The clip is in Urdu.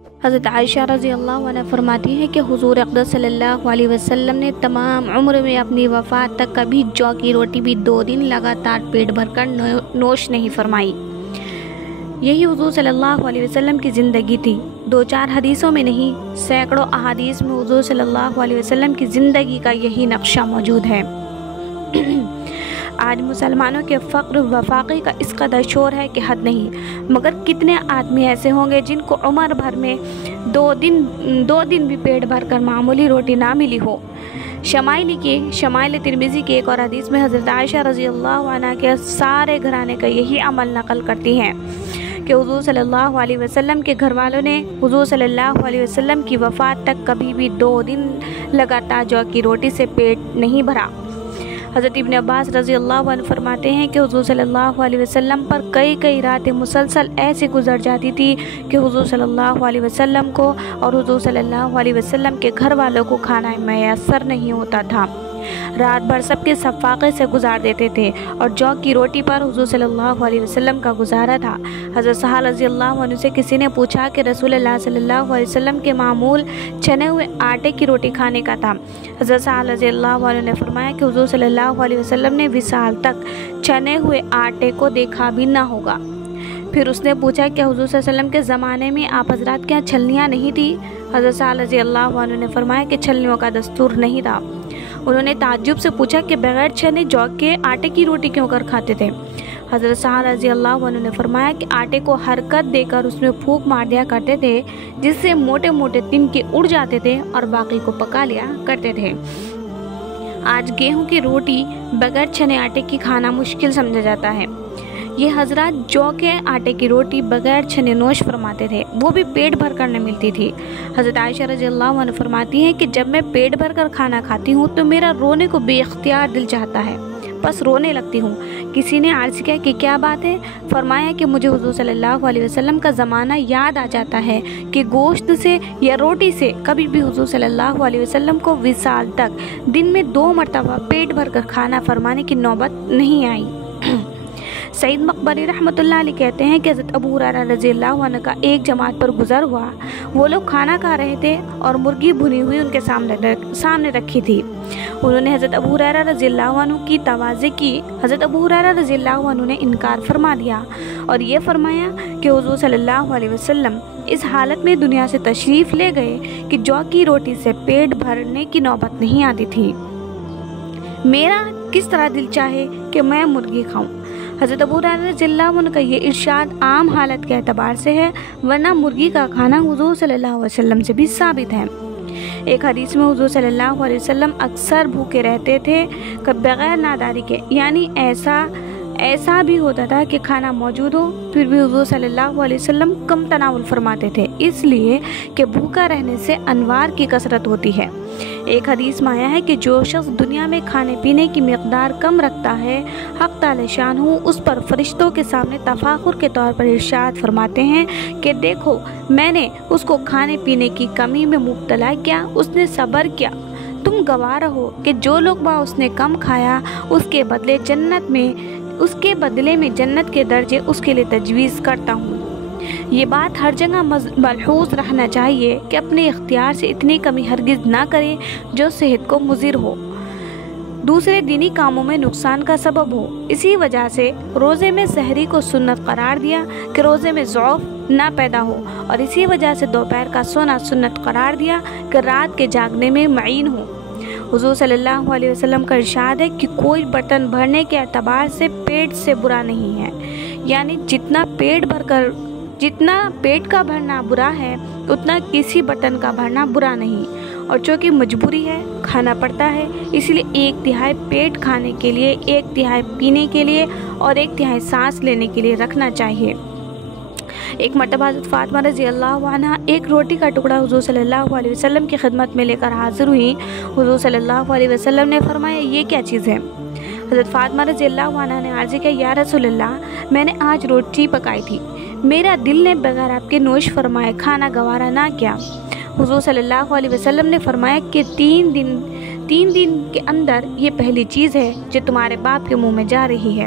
حضرت عائشہ رضی اللہ عنہ فرماتی ہیں کہ حضور اقدس صلی اللہ علیہ وسلم نے تمام عمر میں اپنی وفات تک کبھی جو کی روٹی بھی 2 دن لگاتار پیٹ بھر کر نوش نہیں فرمائی۔ یہی حضور صلی اللہ علیہ وسلم کی زندگی تھی۔ 2-4 حدیثوں میں نہیں، سینکڑوں احادیث میں حضور صلی اللہ علیہ وسلم کی زندگی کا یہی نقشہ موجود ہے۔ آج مسلمانوں کے فقر و فاقے کا اس قدر شور ہے کہ حد نہیں، مگر کتنے آدمی ایسے ہوں گے جن کو عمر بھر میں 2 دن بھی پیٹ بھر کر معمولی روٹی نہ ملی ہو۔ شمائل ترمذی کی ایک اور حدیث میں حضرت عائشہ رضی اللہ عنہ کے سارے گھرانے کا یہی عمل نقل کرتی ہیں کہ حضور صلی اللہ علیہ وسلم کے گھر والوں نے حضور صلی اللہ علیہ وسلم کی وفات تک کبھی بھی 2 دن لگاتار جو کی روٹی سے پیٹ نہیں بھرا۔ حضرت ابن عباس رضی اللہ عنہ فرماتے ہیں کہ حضور صلی اللہ علیہ وسلم پر کئی راتیں مسلسل ایسے گزر جاتی تھی کہ حضور صلی اللہ علیہ وسلم کو اور حضور صلی اللہ علیہ وسلم کے گھر والوں کو کھانا میسر نہیں ہوتا تھا۔ رات بھر سب کے فاقے سے گزار دیتے تھے اور جو کی روٹی پر حضور صلی اللہ علیہ وسلم کا گزارا تھا۔ حضرت سہل رضی اللہ عنہ سے کسی نے پوچھا کہ رسول اللہ صلی اللہ علیہ وسلم کے معمول چھنے ہوئے آٹے کی روٹی کھانے کا تھا۔ حضرت سہل رضی اللہ عنہ نے فرمایا کہ حضور صلی اللہ علیہ وسلم نے وصال تک چھنے ہوئے آٹے کو دیکھا بھی نہ ہوگا۔ پھر اس نے پوچھا کہ حضور صلی اللہ علیہ وسلم کے زمانے میں آپ حضرات کے یہاں چھلنیاں نہیں تھی؟ حضرت سہل رضی اللہ عنہ نے فرمایا کہ چھلنیوں کا دستور نہیں تھا۔ انہوں نے تعجب سے پوچھا کہ بغیر چھنے جو کے آٹے کی روٹی کیوں کر کھاتے تھے؟ حضرت سہل رضی اللہ عنہ نے فرمایا کہ آٹے کو حرکت دے کر اس میں پھونک مار دیا کرتے تھے، جس سے موٹے موٹے تنکے اڑ جاتے تھے اور باقی کو پکا لیا کرتے تھے۔ آج گیہوں کی روٹی بغیر چھنے آٹے کی کھانا مشکل سمجھا جاتا ہے۔ یہ حضرات جو کے آٹے کی روٹی بغیر چھنے نوش فرماتے تھے، وہ بھی پیٹ بھر کر نہ ملتی تھی۔ حضرت عائشہ رضی اللہ عنہ فرماتی ہیں کہ جب میں پیٹ بھر کر کھانا کھاتی ہوں تو میرا رونے کو بے اختیار دل چاہتا ہے، بس رونے لگتی ہوں۔ کسی نے عرض کیا کہ کیا بات ہے؟ فرمایا کہ مجھے حضور صلی اللہ علیہ وسلم کا زمانہ یاد آ جاتا ہے کہ گوشت سے یا روٹی سے کبھی بھی حضور صلی اللہ علیہ وسلم کو وصال تک دن میں 2 مرتبہ پیٹ بھر کر کھانا فرمانے کی نوبت نہیں آئی۔ سعید مقبری رحمۃ اللہ علیہ کہتے ہیں کہ حضرت ابو ہریرہ رضی اللہ عنہ کا ایک جماعت پر گزر ہوا۔ وہ لوگ کھانا کھا رہے تھے اور مرغی بھنی ہوئی ان کے سامنے رکھی تھی۔ انہوں نے حضرت ابو ہریرہ رضی اللہ عنہ کی تواضع کی۔ حضرت ابو ہریرہ رضی اللہ عنہ نے انکار فرما دیا اور یہ فرمایا کہ حضور صلی اللہ علیہ وسلم اس حالت میں دنیا سے تشریف لے گئے کہ جو کی روٹی سے پیٹ بھرنے کی نوبت نہیں آتی تھی۔ میرا کس طرح دل چاہے کہ میں مرغی کھاؤں۔ حضرت ابو ہریرہ رضی اللہ عنہ کا یہ ارشاد عام حالت کے اعتبار سے ہے، ورنہ مرغی کا کھانا حضور صلی اللہ علیہ وسلم سے بھی ثابت ہے۔ ایک حدیث میں حضور صلی اللہ علیہ وسلم اکثر بھوکے رہتے تھے بغیر ناداری کے، یعنی ایسا بھی ہوتا تھا کہ کھانا موجود ہو پھر بھی حضور صلی اللہ علیہ وسلم کم تناول فرماتے تھے، اس لیے کہ بھوکا رہنے سے انوار کی کثرت ہوتی ہے۔ ایک حدیث میں آیا ہے کہ جو شخص دنیا میں کھانے پینے کی مقدار کم رکھتا ہے، حق تعالی شان اس پر فرشتوں کے سامنے تفاخر کے طور پر ارشاد فرماتے ہیں کہ دیکھو میں نے اس کو کھانے پینے کی کمی میں مبتلا کیا، اس نے صبر کیا۔ تم گواہ رہو کہ جو لوگ اس نے کم کھایا اس کے بدلے میں جنت کے درجے اس کے لیے تجویز کرتا ہوں۔ یہ بات ہر جگہ ملحوظ رہنا چاہیے کہ اپنے اختیار سے اتنی کمی ہرگز نہ کرے جو صحت کو مضر ہو، دوسرے دینی کاموں میں نقصان کا سبب ہو۔ اسی وجہ سے روزے میں سحری کو سنت قرار دیا کہ روزے میں ضعف نہ پیدا ہو، اور اسی وجہ سے دوپہر کا سونا سنت قرار دیا کہ رات کے جاگنے میں معین ہو۔ حضور صلی اللہ علیہ وسلم کا ارشاد ہے کہ کوئی برتن بھرنے کے اعتبار سے پیٹ سے برا نہیں ہے، یعنی جتنا پیٹ کا بھرنا برا ہے اتنا کسی برتن کا بھرنا برا نہیں، اور چونکہ مجبوری ہے کھانا پڑتا ہے، اس لیے 1/3 پیٹ کھانے کے لیے، 1/3 پینے کے لیے اور 1/3 سانس لینے کے لیے رکھنا چاہیے۔ ایک مرتبہ حضرت فاطمہ رضی اللہ عنہ ایک روٹی کا ٹکڑا حضور صلی اللہ علیہ وسلم کی خدمت میں لے کر حاضر ہوئی۔ حضور صلی اللہ علیہ وسلم نے فرمایا یہ کیا چیز ہے؟ حضرت فاطمہ رضی اللہ عنہ نے عرض کیا یا رسول اللہ، میں نے آج روٹی پکائی تھی، میرا دل نے بغیر آپ کے نوش فرمائے کھانا گوارا نہ کیا۔ حضور صلی اللہ علیہ وسلم نے فرمایا کہ 3 دن کے اندر یہ پہلی چیز ہے جو تمہارے باپ کے منہ میں جا رہی ہے۔